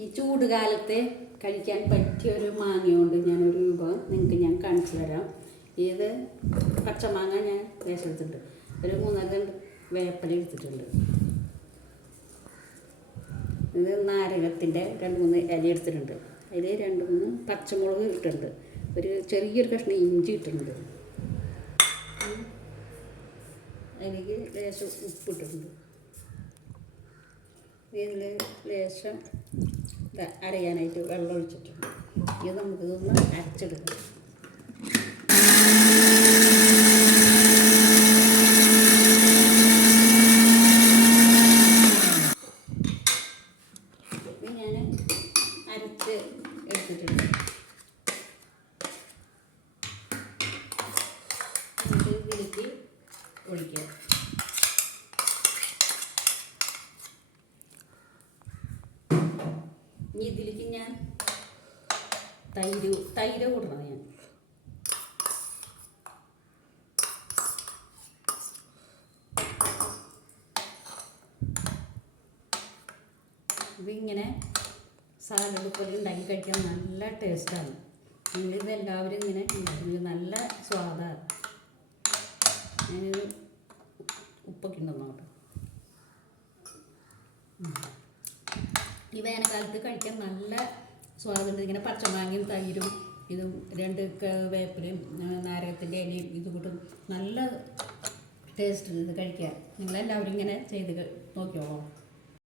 ഈ ചൂട് കാലത്ത് കഴിക്കാൻ പറ്റിയൊരു മാങ്ങയുണ്ട്. ഞാനൊരു വിഭവം നിങ്ങൾക്ക് ഞാൻ കാണിച്ചു തരാം. ഇത് പച്ചമാങ്ങ ഞാൻ എടുത്തിട്ടുണ്ട്. ഒരു 3-4 വേപ്പല എടുത്തിട്ടുണ്ട്. ഇത് നാരകത്തിൻ്റെ 2-3 ഇല എടുത്തിട്ടുണ്ട്. അതിൽ 2-3 പച്ചമുളക് ഇട്ടിട്ടുണ്ട്. ഒരു ചെറിയൊരു കഷ്ണം ഇഞ്ചി ഇട്ടിട്ടുണ്ട്. അതിലേക്ക് ലേശം ഉപ്പിട്ടിട്ടുണ്ട്. ഇതിൽ ലേശം അരയാനായിട്ട് വെള്ളം ഒഴിച്ചിട്ടുണ്ട്. ഇത് നമുക്കിതൊന്ന് അരച്ചെടുക്കാം. ഇത് ഞാൻ അരച്ച് എടുത്തിട്ടുണ്ട്. ഇതിലേക്ക് ഒഴിക്കുക. ഇനി ഇതിലേക്ക് ഞാൻ തൈര് കൂടണം. ഞാൻ ഇതിങ്ങനെ സാലഡ് പോലെ ഉണ്ടാക്കി കഴിക്കാൻ നല്ല ടേസ്റ്റാണ്. ഇതെല്ലാവരും ഇങ്ങനെ ഉണ്ടാക്കുന്നത് നല്ല സ്വാദാണ്. ഞാനിത് ഉപ്പൊക്കെ ഉണ്ടെന്നോ കേട്ടോ. ഈ വേനൽക്കാലത്ത് കഴിക്കാൻ നല്ല സ്വാദുണ്ട്. ഇങ്ങനെ പച്ചമാങ്ങയും തൈരും ഇതും 2 വേപ്പിലയും നാരകത്തിൻ്റെ ഇലയും ഇത് കൂട്ടും നല്ല ടേസ്റ്റ് ഇത് കഴിക്കാൻ. നിങ്ങളെല്ലാവരും ഇങ്ങനെ ചെയ്ത് നോക്കിയോളൂ.